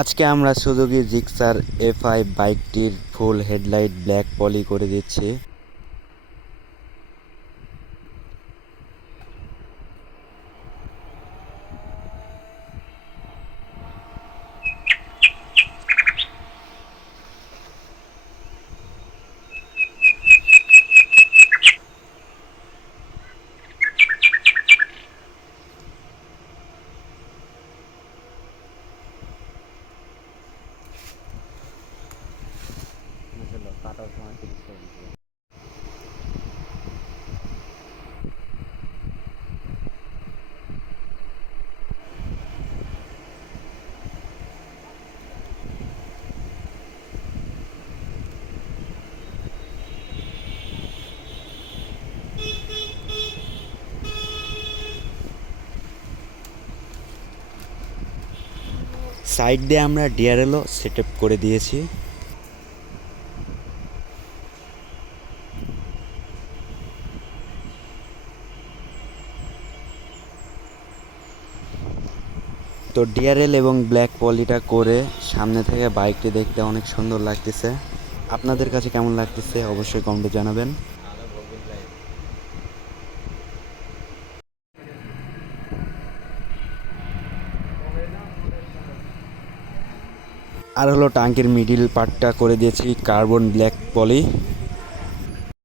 আজকে আমরা Suzuki Gixxer FI বাইকটির ফুল হেডলাইট ব্ল্যাক পলি করে দিচ্ছি। সাইড দিয়ে আমরা ডিআরএলও সেট আপ করে দিয়েছি। তো ডিআরএল এবং ব্ল্যাক পলিটা করে সামনে থেকে বাইকটি দেখতে অনেক সুন্দর লাগতেছে। আপনাদের কাছে কেমন লাগতেছে অবশ্যই কমেন্টে জানাবেন। আর হলো টাঙ্কির মিডিল পার্টটা করে দিয়েছি কার্বন ব্ল্যাক পলি।